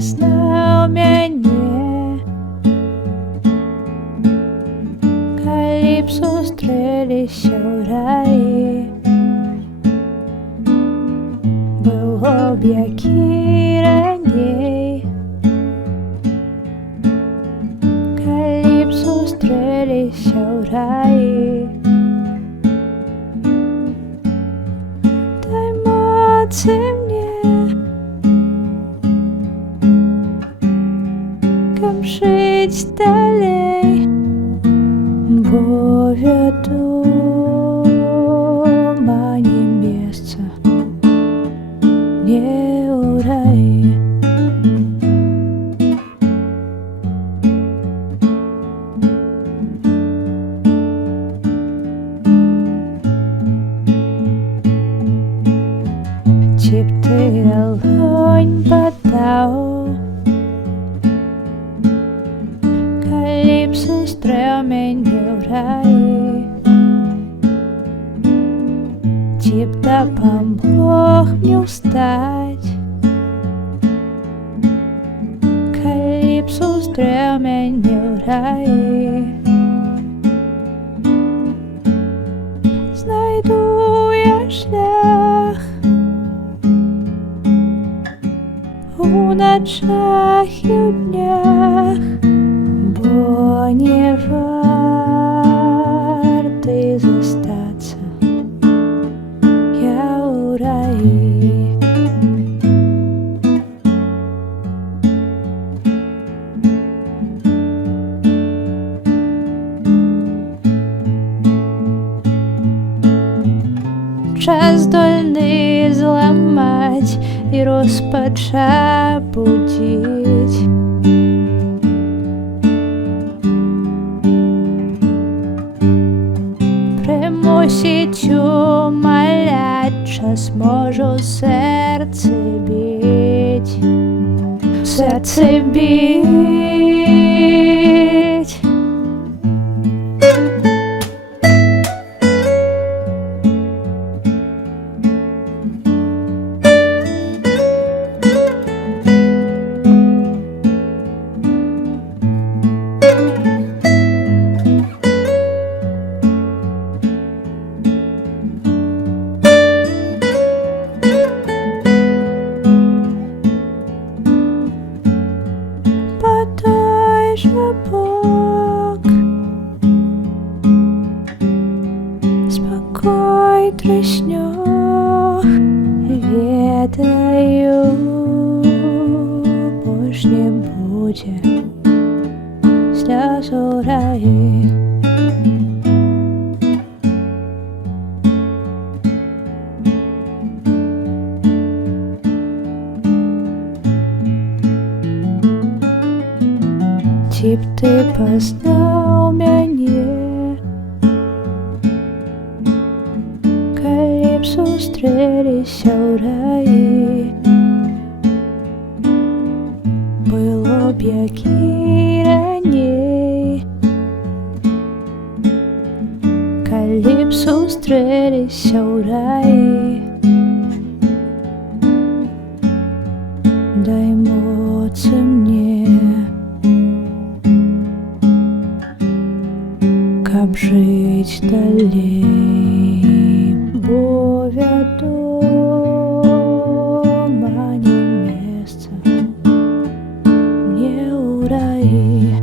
пазнаў мяне, калі б сустрэліся ў раі. Было б як і раней, калі б сустрэліся ў раі. Дай моцы мне, каб жыць далей, бо вядома не месца не ў раі. Ці б ты агонь падаў, калі б сустрэў мяне ў раі? Ці б дапамог мне ўстаць, калі б сустрэў мяне ў раі? Знайду я шлях у начах і ў днях, бо не варты застацца я ў раі. Час здольны зламаць і розпачабудзіць, прымусіць умаляць, час можа ў сэрцы біць, сэрцы біць. Бок, спакой трыснёг, ведаю, больш не будзе слёз у раі. Ці б ты пазнаў мяне, калі б сустрэліся ў раі? Было б як і раней, калі б сустрэліся ў раі. Дай моцы мне, каб жыць далей, бо вядома не месца мне ў раі.